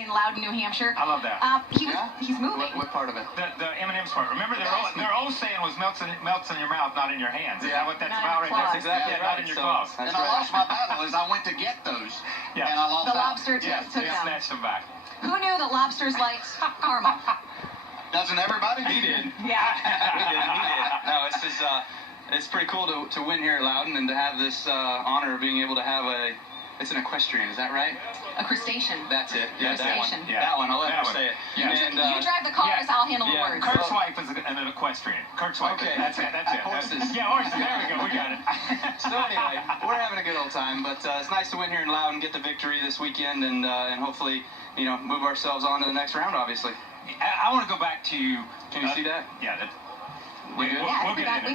in Loudon, New Hampshire. I love that. He's moving. What part of it? The M&M's part. Remember, their old saying was melts in your mouth, not in your hands. Is that what that's about right there? That's exactly right. Not in your claws. And I lost my battle as I went to get those. And I lost the lobster took them. Snatched them back. Who knew that lobsters liked caramel? Doesn't everybody? He did. Yeah. He did. No, it's pretty cool to win here at Loudon and to have this honor of being able to have it's an equestrian, is that right? A crustacean. That's it. Yeah, that one. Crustacean. Yeah. That one. I'll let her say it. Yeah. You drive the cars, I'll handle the words. Kirk's wife is an equestrian. Kirk's wife. Okay. That's it. Horses. Yeah, horses. There we go. We got it. So anyway, we're having a good old time, but it's nice to win here in Loudon, get the victory this weekend, and hopefully, move ourselves on to the next round, obviously. I want to go back to... Can you see that? Yeah. We'll get it.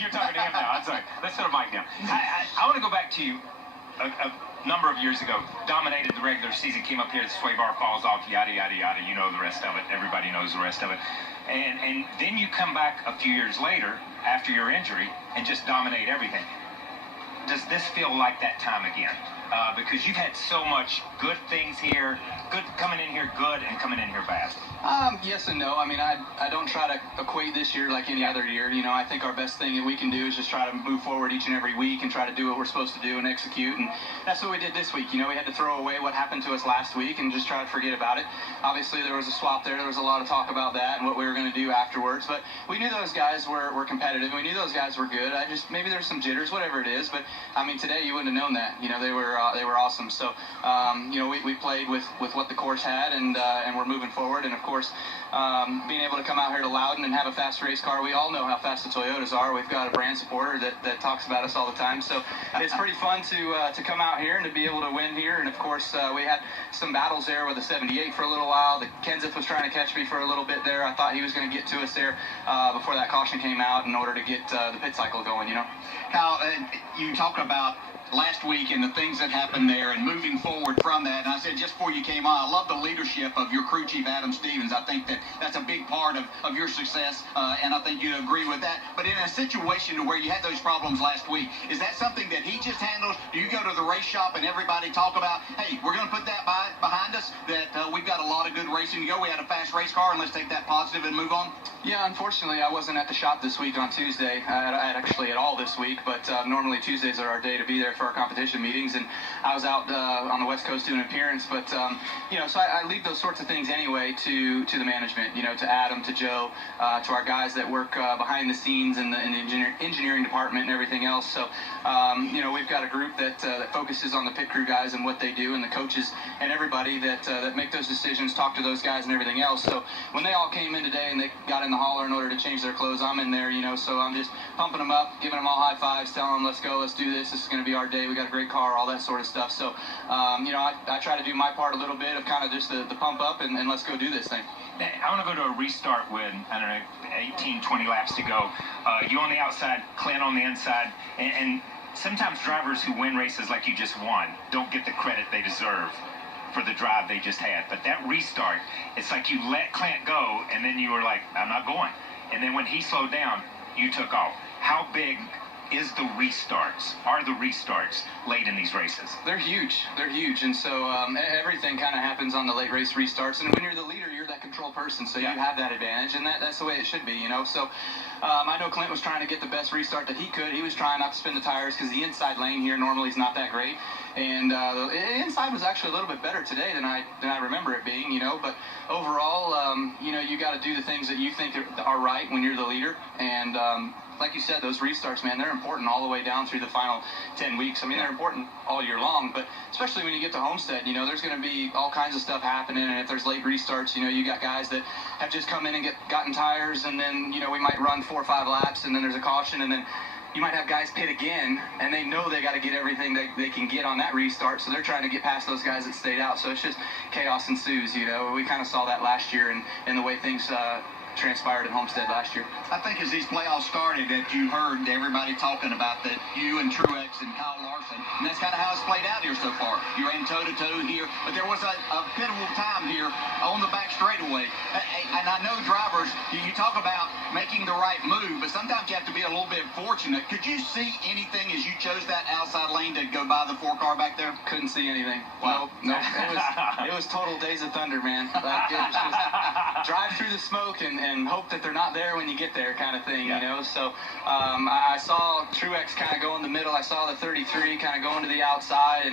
You're talking to him now. I'm sorry. Let's set a mic down. I want to go back to a number of years ago. Dominated the regular season. Came up here to Sway Bar Falls off. Yada yada yada. You know the rest of it. Everybody knows the rest of it. And then you come back a few years later after your injury and just dominate everything. Does this feel like that time again? Because you've had so much good things here, good coming in here good and coming in here bad. Yes and no. I mean, I don't try to equate this year like any other year. I think our best thing that we can do is just try to move forward each and every week and try to do what we're supposed to do and execute. And that's what we did this week. We had to throw away what happened to us last week and just try to forget about it. Obviously, there was a swap there. There was a lot of talk about that and what we were going to do afterwards. But we knew those guys were competitive. We knew those guys were good. Maybe there's some jitters, whatever it is. But I mean, today you wouldn't have known that. They were awesome. So we played with what the course had, and we're moving forward. And of course, being able to come out here to Loudon and have a fast race car, we all know how fast the Toyotas are. We've got a brand supporter that talks about us all the time. So it's pretty fun to come out here and to be able to win here. And of course, we had some battles there with the 78 for a little while. The Kenseth was trying to catch me for a little bit there. I thought he was going to get to us there before that caution came out in order to get the pit cycle going. Now, you talked about last week and the things that happened there and moving forward from that. And I said just before you came on, I love the leadership of your crew chief, Adam Stevens. I think that's a big part of your success, and I think you agree with that. But in a situation to where you had those problems last week, is that something that he just handles? Do you go to the race shop and everybody talk about, hey, we're going to put that behind us, that we've got a lot of good racing to go, we had a fast race car, and let's take that positive and move on? Yeah, unfortunately, I wasn't at the shop this week on Tuesday. I actually at all this week, but normally Tuesdays are our day to be there for our competition meetings, and I was out on the West Coast doing an appearance. But so I leave those sorts of things anyway to the management, to Adam, to Joe, to our guys that work behind the scenes in the engineering department and everything else. So we've got a group that focuses on the pit crew guys and what they do, and the coaches and everybody that make those decisions, talk to those guys and everything else. So when they all came in today and they got in the hauler in order to change their clothes, I'm in there, so I'm just pumping them up, giving them all high fives, telling them, let's go, let's do this is going to be our day, we got a great car, all that sort of stuff. So I try to do my part a little bit of kind of just the pump up and let's go do this thing. I want to go to a restart with, 18, 20 laps to go. You on the outside, Clint on the inside, and sometimes drivers who win races like you just won don't get the credit they deserve for the drive they just had. But that restart, it's like you let Clint go, and then you were like, I'm not going. And then when he slowed down, you took off. How big is the restarts? Are the restarts late in these races? They're huge. And so everything kind of happens on the late race restarts. And when you're the leader, you're that control person, so you have that advantage, and that's the way it should be, So I know Clint was trying to get the best restart that he could. He was trying not to spin the tires because the inside lane here normally is not that great. And the inside was actually a little bit better today than I remember it being, But overall, you got to do the things that you think are right when you're the leader. And like you said, those restarts, man, they're important all the way down through the final 10 weeks. I mean, they're important all year long, but especially when you get to Homestead, there's going to be all kinds of stuff happening. And if there's late restarts, you got guys that have just come in and gotten tires, and then, we might run 4 or 5 laps, and then there's a caution, and then you might have guys pit again, and they know they got to get everything that they can get on that restart, so they're trying to get past those guys that stayed out. So it's just chaos ensues, We kind of saw that last year and the way things transpired at Homestead last year. I think as these playoffs started that you heard everybody talking about that you and Truex and Kyle Larson, and that's kind of how it's played out here so far. You ran toe-to-toe here, but there was a pivotal time here on the back straightaway. And I know drivers, you talk about making the right move, but sometimes you have to be a little bit fortunate. Could you see anything as you chose that outside lane to go by the 4-car back there? Couldn't see anything. Wow. No. It was total Days of Thunder, man. Like, it was just drive through the smoke and hope that they're not there when you get there kind of thing, you know? So I saw Truex kind of go in the middle. I saw the 33 kind of going to the outside,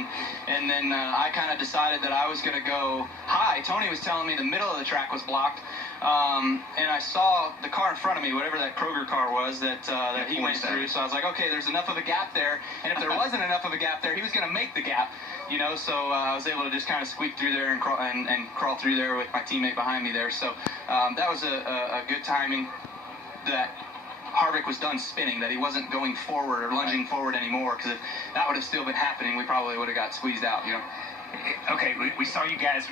and then I kind of decided that I was going to go high. Tony was telling me the middle of the track was blocked. And I saw the car in front of me, whatever that Kroger car was that he went through. So I was like, okay, there's enough of a gap there. And if there wasn't enough of a gap there, he was going to make the gap, you know. So I was able to just kind of squeak through there and crawl through there with my teammate behind me there. So that was a good timing that Harvick was done spinning, that he wasn't going forward or lunging forward anymore, because if that would have still been happening, we probably would have got squeezed out, you know. Okay, we saw you guys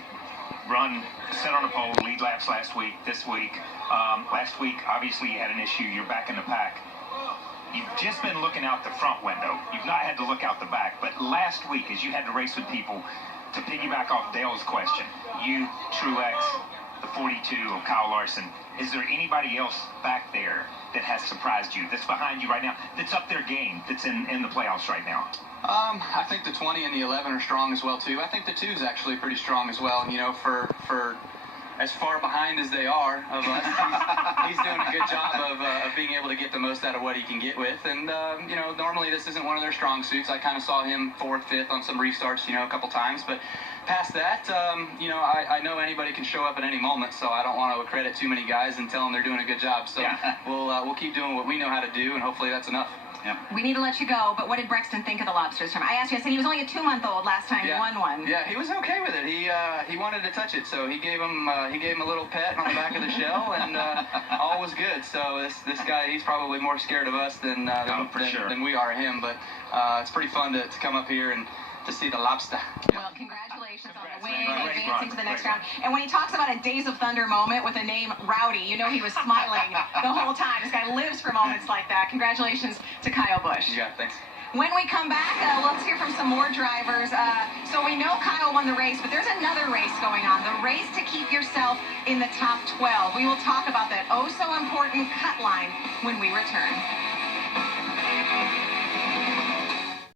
set on a pole, lead laps last week, this week. Last week, obviously, you had an issue. You're back in the pack. You've just been looking out the front window. You've not had to look out the back. But last week, as you had to race with people, to piggyback off Dale's question, you, Truex, the 42 of Kyle Larson, is there anybody else back there that has surprised you, that's behind you right now, that's up their game, that's in the playoffs right now? I think the 20 and the 11 are strong as well, too. I think the 2 is actually pretty strong as well, you know, for as far behind as they are of us. He's doing a good job of being able to get the most out of what he can get with. And, you know, normally this isn't one of their strong suits. I kind of saw him 4th, 5th on some restarts, you know, a couple times. But past that, you know, I know anybody can show up at any moment, so I don't want to accredit too many guys and tell them they're doing a good job. So we'll keep doing what we know how to do, and hopefully that's enough. Yep. We need to let you go, but what did Brexton think of the lobsters term? I asked you, I said he was only a 2-month-old last time he won one. Yeah, he was okay with it. He wanted to touch it, so he gave him a little pet on the back of the shell, and all was good. So this guy, he's probably more scared of us than we are him. But it's pretty fun to come up here and to see the lobster. Well, congratulations on the win, advancing to the next round. And when he talks about a Days of Thunder moment with a name Rowdy, you know he was smiling the whole time. This guy lives for moments like that. Congratulations to Kyle Busch. Yeah, thanks. When we come back, let's hear from some more drivers. So we know Kyle won the race, but there's another race going on, the race to keep yourself in the top 12. We will talk about that oh-so-important cut line when we return.